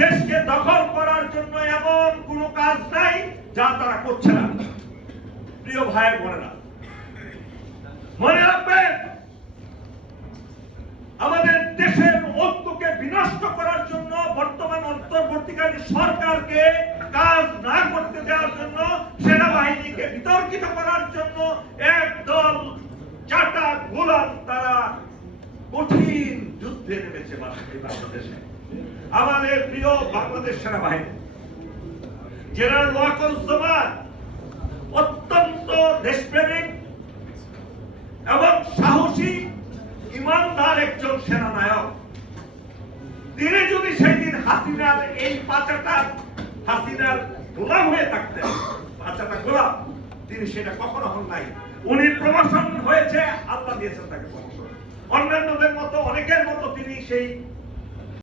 দেশকে দখল করার জন্য এমন কোনো কাজ নাই যা তারা করছে না। প্রিয় ভাই বোনেরা, মনে রাখবেন, আমাদের দেশের ঐক্যকে বিনষ্ট করার জন্য বর্তমান অন্তর্বর্তীকালীন সরকারকে কাজ না করতে দেওয়ার জন্য, সেনাবাহিনীকে বিতর্কিত করার জন্য একদল চাটা গোলাম তারা কঠিন যুদ্ধে নেমেছে বাংলাদেশে। আমাদের প্রিয় বাংলাদেশ সেনাবাহিনী জেনারেল ওয়াকারুজ্জামান অত্যন্ত দেশপ্রেমিক এবং সাহসী ইমানদার একজন সেনানায়ক। তিনি যদি সেই দিন হাসিনার এই হাসিনার গোলাম হয়ে থাকতেন, পাঁচাটা গোলাম, তিনি সেটা কখনো হন নাই। উনি প্রমোশন হয়েছে, আল্লাহ দিয়েছেন তাকে প্রমোশন। অন্যান্যদের মতো, অনেকের মতো তিনি সেই